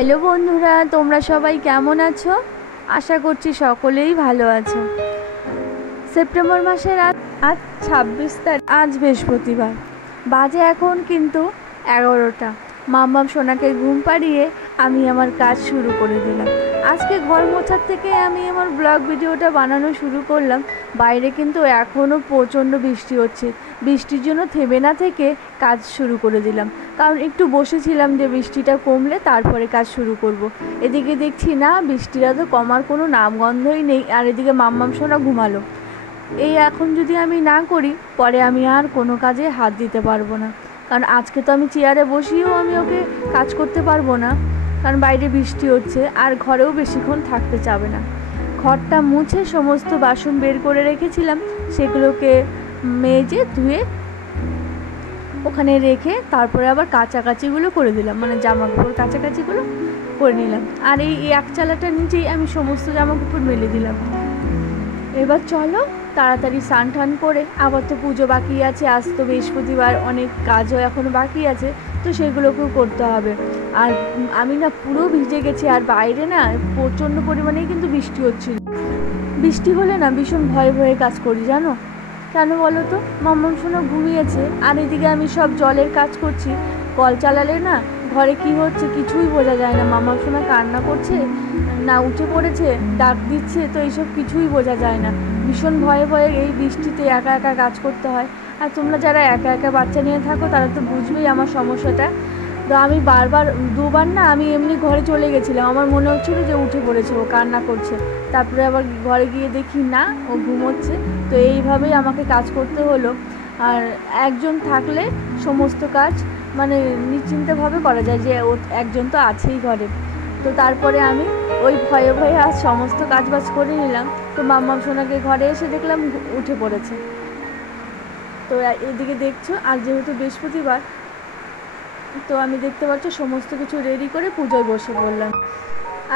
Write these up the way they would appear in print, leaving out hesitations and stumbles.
Hello বন্ধুরা, তোমরা সবাই কেমন আছো? আশা করছি সকলেই ভালো আছো। সেপ্টেম্বর মাসের আজ 26 তারিখ, আজ বৃহস্পতিবার। বাজে এখন কিন্তু 11টা। মাম্মাম সোনাকে ঘুম পাড়িয়ে আমি আমার কাজ শুরু করে দিলাম। আজকে ঘর মোছার থেকে আমি আমার ব্লগ ভিডিওটা বানানো শুরু করলাম। বাইরে কিন্তু এখনও প্রচণ্ড বৃষ্টি হচ্ছে। বৃষ্টির জন্য থেমে না থেকে কাজ শুরু করে দিলাম, কারণ একটু বসেছিলাম যে বৃষ্টিটা কমলে তারপরে কাজ শুরু করব। এদিকে দেখছি না, বৃষ্টিটা তো কমার কোনো নামগন্ধই নেই, আর এদিকে মাম্মাম সোনা ঘুমালো। এই এখন যদি আমি না করি, পরে আমি আর কোনো কাজে হাত দিতে পারবো না, কারণ আজকে তো আমি চেয়ারে বসিয়েও আমি ওকে কাজ করতে পারবো না, কারণ বাইরে বৃষ্টি হচ্ছে আর ঘরেও বেশিক্ষণ থাকতে চাবে না। ঘরটা মুছে সমস্ত বাসন বের করে রেখেছিলাম, সেগুলোকে মেজে ধুয়ে ওখানে রেখে তারপরে আবার কাচাকাচিগুলো করে দিলাম, মানে জামা কাপড় কাচাকাচিগুলো করে নিলাম। আর এই এক চালাটা নিচেই আমি সমস্ত জামা কাপড় মেলে দিলাম। এবার চলো তাড়াতাড়ি স্নান টান করে, আবার তো পুজো বাকি আছে, আজ তো বৃহস্পতিবার, অনেক কাজও এখনও বাকি আছে, তো সেগুলোকেও করতে হবে। আর আমি না পুরো ভিজে গেছি, আর বাইরে না প্রচণ্ড পরিমাণেই কিন্তু বৃষ্টি হচ্ছিল। বৃষ্টি হলে না ভীষণ ভয়ে ভয়ে কাজ করি, জানো কেন বলো তো? মাম্মাম সোনা ঘুমিয়েছে, আর এদিকে আমি সব জলের কাজ করছি। কল চালালে না ঘরে কি হচ্ছে কিছুই বোঝা যায় না। মাম্মাম সোনা কান্না করছে না উঠে পড়েছে, ডাক দিচ্ছে, তো এইসব কিছুই বোঝা যায় না। ভীষণ ভয়ে ভয়ে এই বৃষ্টিতে একা একা কাজ করতে হয়। আর তোমরা যারা একা একা বাচ্চা নিয়ে থাকো তারা তো বুঝবেই আমার সমস্যাটা। তো আমি দুবার না আমি এমনি ঘরে চলে গেছিলাম, আমার মনে হচ্ছিলো যে উঠে পড়েছে, ও কান্না করছে। তারপরে আবার ঘরে গিয়ে দেখি না, ও ঘুমোচ্ছে। তো এইভাবেই আমাকে কাজ করতে হলো। আর একজন থাকলে সমস্ত কাজ মানে নিশ্চিন্তভাবে করা যায়, যে ও একজন তো আছেই ঘরে। তো তারপরে আমি ওই ভয়ে ভয়ে আজ সমস্ত কাজবাজ করে নিলাম। তো মাম্মাম সোনাকে ঘরে এসে দেখলাম উঠে পড়েছে। তো এদিকে দেখছো, আর যেহেতু বৃহস্পতিবার, তো আমি দেখতে পাচ্ছি সমস্ত কিছু রেডি করে পুজোয় বসে পড়লাম।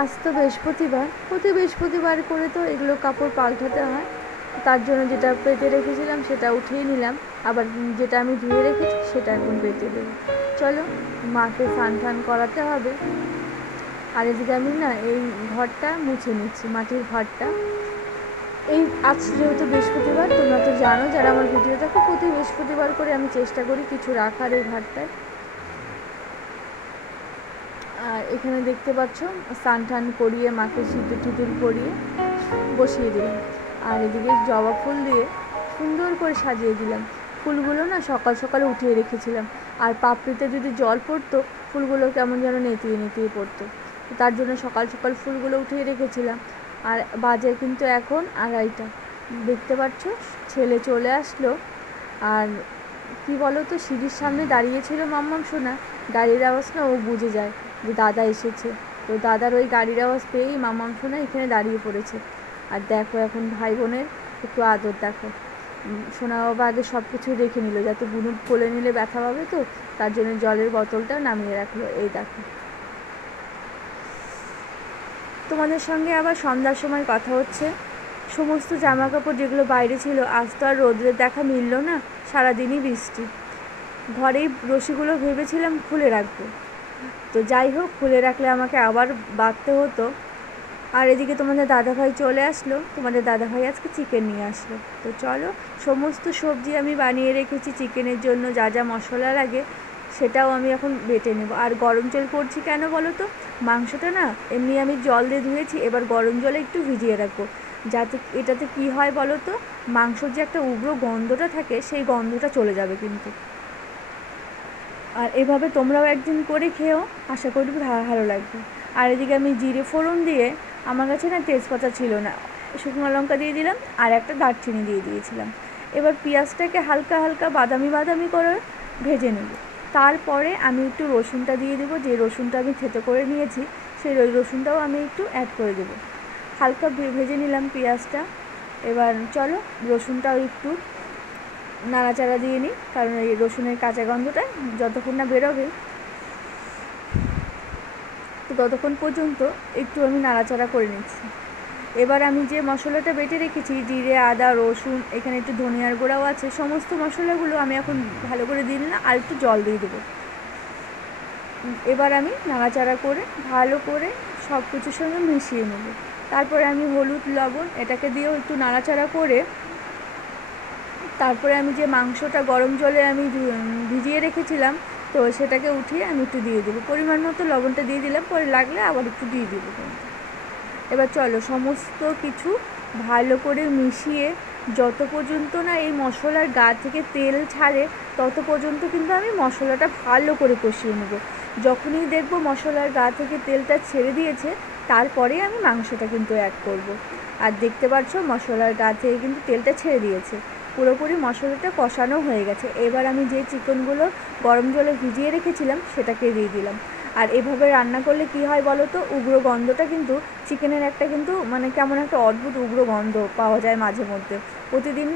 আজ তো বৃহস্পতিবার, প্রতি বৃহস্পতিবার করে তো এগুলো কাপড় পাল্টাতে হয়। তার জন্য যেটা পেতে রেখেছিলাম সেটা উঠিয়ে নিলাম, আবার যেটা আমি ধুয়ে রেখেছি সেটা এখন পেতে দেবো। চলো মাকে স্নান টান করাতে হবে। আর এদিকে আমি না এই ঘরটা মুছে নিচ্ছি, মাটির ঘরটা। এই আজ যেহেতু বৃহস্পতিবার, তোমরা তো জানো যারা আমার ভিডিও দেখো, প্রতি বৃহস্পতিবার করে আমি চেষ্টা করি কিছু রাখার এই ঘরটায়। আর এখানে দেখতে পাচ্ছ স্নান টান করিয়ে মাকে সিঁদুর টিঁদুর করিয়ে বসিয়ে দিলাম। আর এদিকে জবা ফুল দিয়ে সুন্দর করে সাজিয়ে দিলাম। ফুলগুলো না সকাল সকালে উঠিয়ে রেখেছিলাম, আর পাপড়িতে যদি জল পড়তো ফুলগুলো কেমন যেন নেতিয়ে নেতিয়ে পড়তো, তার জন্য সকাল সকাল ফুলগুলো উঠিয়ে রেখেছিলাম। আর বাজে কিন্তু এখন 2:30। দেখতে পাচ্ছ ছেলে চলে আসলো। আর কি বলো তো, সিঁড়ির সামনে দাঁড়িয়েছিল মাম্মাম সোনা, গাড়ির আওয়াজ না ও বুঝে যায় যে দাদা এসেছে। তো দাদার ওই গাড়ির আওয়াজ পেয়েই মাম্মাম সোনা এখানে দাঁড়িয়ে পড়েছে। আর দেখো এখন ভাই বোনের একটু আদর দেখো। সোনা বাবা আগে সব কিছু রেখে নিল, যাতে বুনু কোলে নিলে ব্যথা পাবে, তো তার জন্য জলের বোতলটাও নামিয়ে রাখলো। এই দেখো, তোমাদের সঙ্গে আবার সন্ধ্যার সময় কথা হচ্ছে। সমস্ত জামা কাপড় যেগুলো বাইরে ছিল, আজ তো আর রোদের দেখা মিলল না, সারাদিনই বৃষ্টি। ঘরেই রশিগুলো ভেবেছিলাম খুলে রাখবো, তো যাই হোক খুলে রাখলে আমাকে আবার বাঁধতে হতো। আর এদিকে তোমাদের দাদাভাই চলে আসলো, তোমাদের দাদাভাই আজকে চিকেন নিয়ে আসলো। তো চলো সমস্ত সবজি আমি বানিয়ে রেখেছি চিকেনের জন্য, যা যা মশলা লাগে সেটাও আমি এখন বেটে নেব। আর গরম জল করছি কেন বলো তো, মাংসটা না এমনি আমি জল দিয়ে ধুয়েছি, এবার গরম জলে একটু ভিজিয়ে রাখবো, যাতে এটাতে কি হয় বলো তো, মাংসর যে একটা উগ্র গন্ধটা থাকে সেই গন্ধটা চলে যাবে কিন্তু। আর এভাবে তোমরাও একদিন করে খেও, আশা করি ভালো লাগবে। আর এদিকে আমি জিরে ফোড়ন দিয়ে, আমার কাছে না তেজপাতা ছিল না, শুকনো লঙ্কা দিয়ে দিলাম, আর একটা দারচিনি দিয়ে দিয়েছিলাম। এবার পেঁয়াজটাকে হালকা হালকা বাদামি বাদামি করে ভেজে নেব। তারপরে আমি একটু রসুনটা দিয়ে দেবো, যে রসুনটা আমি থেতো করে নিয়েছি সেই রসুনটাও আমি একটু অ্যাড করে দেবো। হালকা ভেজে নিলাম পেঁয়াজটা। এবার চলো রসুনটাও একটু নাড়াচাড়া দিয়ে নিই, কারণ এই রসুনের কাঁচা গন্ধটা যতক্ষণ না বেরোবে তো ততক্ষণ পর্যন্ত একটু আমি নাড়াচাড়া করে নিচ্ছি। এবার আমি যে মশলাটা বেটে রেখেছি, জিরে আদা রসুন, এখানে একটু ধনিয়ার গুঁড়াও আছে, সমস্ত মশলাগুলো আমি এখন ভালো করে দিয়ে নিলাম, আর একটু জল দিয়ে দেবো। এবার আমি নাড়াচাড়া করে ভালো করে সব কিছুর সঙ্গে মিশিয়ে নেব। তারপরে আমি হলুদ লবণ এটাকে দিয়েও একটু নাড়াচাড়া করে তারপরে আমি যে মাংসটা গরম জলে আমি ভিজিয়ে রেখেছিলাম তো সেটাকে উঠিয়ে আমি একটু দিয়ে দেবো, পরিমাণ মতো লবণটা দিয়ে দিলাম, পরে লাগলে আবার একটু দিয়ে দেবো। এবার চলো সমস্ত কিছু ভালো করে মিশিয়ে যত পর্যন্ত না এই মশলার গা থেকে তেল ছাড়ে তত পর্যন্ত কিন্তু আমি মশলাটা ভালো করে কষিয়ে নেব। যখনই দেখবো মশলার গা থেকে তেলটা ছেড়ে দিয়েছে তারপরেই আমি মাংসটা কিন্তু অ্যাড করব। আর দেখতে পাচ্ছ মশলার গা থেকে কিন্তু তেলটা ছেড়ে দিয়েছে, পুরোপুরি মশলাটা কষানো হয়ে গেছে। এবার আমি যে চিকেনগুলো গরম জলে ভিজিয়ে রেখেছিলাম সেটাকে দিয়ে দিলাম। আর এভাবে রান্না করলে কি হয় বলো তো, উগ্র গন্ধটা কিন্তু চিকেনের একটা কিন্তু মানে কেমন একটা অদ্ভুত উগ্র গন্ধ পাওয়া যায় মাঝে মধ্যে, প্রতিদিন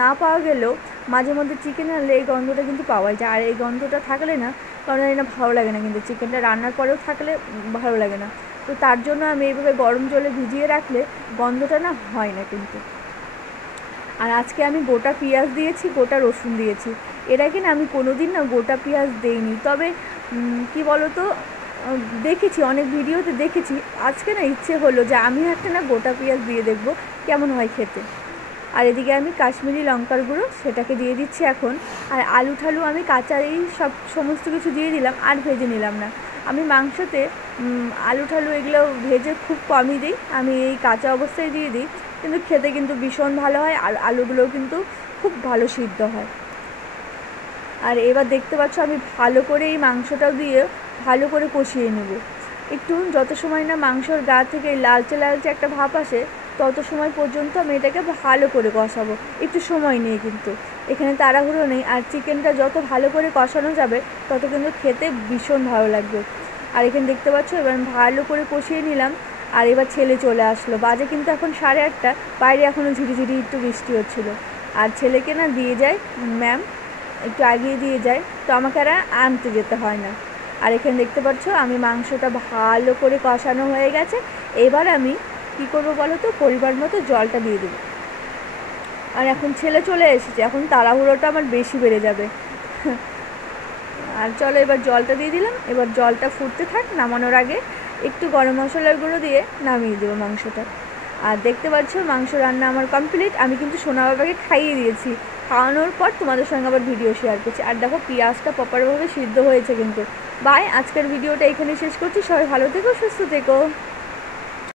না পাওয়া গেলেও মাঝে মধ্যে চিকেন আনলে এই গন্ধটা কিন্তু পাওয়া যায়। আর এই গন্ধটা থাকলে না কারণ এটা ভালো লাগে না, কিন্তু চিকেনটা রান্নার পরেও থাকলে ভালো লাগে না। তো তার জন্য আমি এইভাবে গরম জলে ভিজিয়ে রাখলে গন্ধটা না হয় না কিন্তু। আর আজকে আমি গোটা পেঁয়াজ দিয়েছি, গোটা রসুন দিয়েছি, এর আগে না আমি কোনো দিন না গোটা পেঁয়াজ দেইনি। তবে কি বলো তো, দেখেছি অনেক ভিডিওতে দেখেছি, আজকে না ইচ্ছে হলো যে আমি একটা না গোটা পেঁয়াজ দিয়ে দেখবো কেমন হয় খেতে। আর এদিকে আমি কাশ্মীরি লঙ্কার গুঁড়ো সেটাকে দিয়ে দিচ্ছি এখন। আর আলু ঠালু আমি কাঁচা এই সমস্ত কিছু দিয়ে দিলাম, আর ভেজে নিলাম না। আমি মাংসতে আলু ঠালু এগুলো ভেজে খুব কমই দিই, আমি এই কাঁচা অবস্থায় দিয়ে দিই, কিন্তু খেতে কিন্তু ভীষণ ভালো হয়। আর আলুগুলোও কিন্তু খুব ভালো সিদ্ধ হয়। আর এবার দেখতে পাচ্ছ আমি ভালো করে এই মাংসটাও দিয়ে ভালো করে কষিয়ে নেব। একটু যত সময় না মাংসর গা থেকে লালচে লালচে একটা ভাব আসে তত সময় পর্যন্ত আমি এটাকে ভালো করে কষাবো, একটু সময় নিয়ে, কিন্তু এখানে তাড়াহুড়ো নেই। আর চিকেনটা যত ভালো করে কষানো যাবে তত কিন্তু খেতে ভীষণ ভালো লাগবে। আর এখানে দেখতে পাচ্ছ এবার আমি ভালো করে কষিয়ে নিলাম। আর এবার ছেলে চলে আসলো, বাজে কিন্তু এখন 8:30, বাইরে এখনও ঝিরিঝিরি একটু বৃষ্টি হচ্ছিলো। আর ছেলেকে না দিয়ে যায় ম্যাম, একটু আগিয়ে দিয়ে যায়, তো আমাকে আর আনতে যেতে হয় না। আর এখানে দেখতে পাচ্ছ আমি মাংসটা ভালো করে কষানো হয়ে গেছে। এবার আমি কী করবো বলো তো, পরিমাণ মতো জলটা দিয়ে দেবো। আর এখন ছেলে চলে এসেছে, এখন তাড়াহুড়োটা আমার বেশি বেড়ে যাবে। আর চলো এবার জলটা দিয়ে দিলাম। এবার জলটা ফুটতে থাক, নামানোর আগে একটু গরম মশলার গুঁড়ো দিয়ে নামিয়ে দেবো মাংসটা। আর দেখতে পাচ্ছ মাংস রান্না আমার কমপ্লিট। আমি কিন্তু সোনা বাবাকে খাইয়ে দিয়েছি, খাওয়ানোর পর তোমাদের সঙ্গে আবার ভিডিও শেয়ার করছি। আর দেখো পেঁয়াজটা প্রপারভাবে সিদ্ধ হয়েছে কিন্তু। বাই, আজকের ভিডিওটা এখানে শেষ করছি। সবাই ভালো থেকো, সুস্থ থেকো।